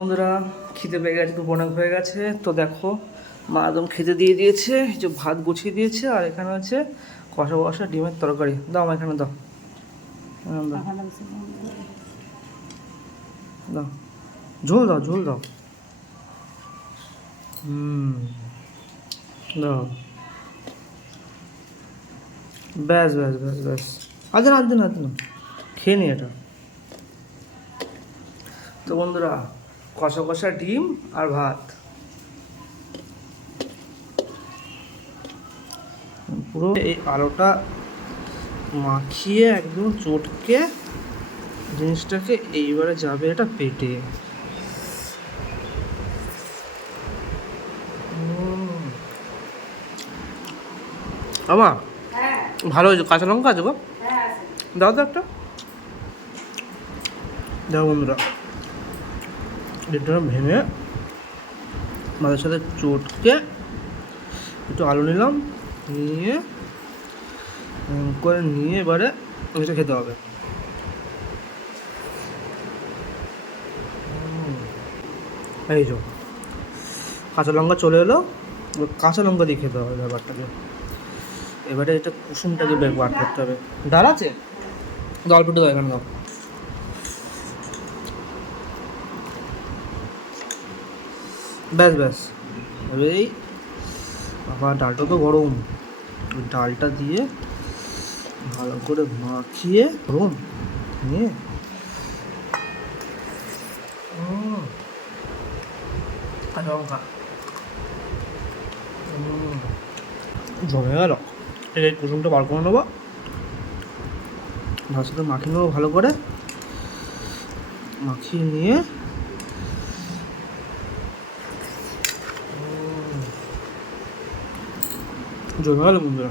বন্ধুরা খিদে পেয়ে গেছে, দুপুর অনেক হয়ে গেছে। তো দেখো মা একদম খেতে দিয়ে দিয়েছে, এই যে ভাত গুছিয়ে দিয়েছে, আর এখানে হচ্ছে কষা কষা ডিমের তরকারি। দাও আমার এখানে দাও, দাও দাও, ঝোল দাও, ঝোল দাও। দাও, ব্যাস ব্যাস ব্যাস ব্যাস। আজ না খেয়ে নি এটা। তো বন্ধুরা কষা কষা ডিম আর ভাত, পুরো এই আলোটা মাখিয়ে একদম চটকে জিনিসটাকে এইবারে যাবে এটা পেটে। আমা ভালো হয়েছে, কাঁচা লঙ্কা আছে গো, দাও তো একটা। দেখো বন্ধুরা এটা ভেঙে মাছের সাথে চটকে একটু আলু নিলাম, নিয়ে করে নিয়ে এবারে এটা খেতে হবে। এই যে কাঁচা লঙ্কা চলে এলো, কাঁচা লঙ্কা দিয়ে খেতে হবে ব্যাপারটাকে। এবারে এটা কুসুমটাকে বার করতে হবে। ডাল আছে, অল্প একটু দাও, এখানে দাও। ব্যাস ব্যাস, এই আবার ডালটা তো গরম, ওই ডালটা দিয়ে ভালো করে মাখিয়ে গরম নিয়ে কাঁচা লঙ্কা জমে গেল। এই কুসুমটা বার করে নেবো, তার সাথে মাখিয়ে নেবো ভালো করে। মাখিয়ে নিয়ে জমে গেল বন্ধুরা।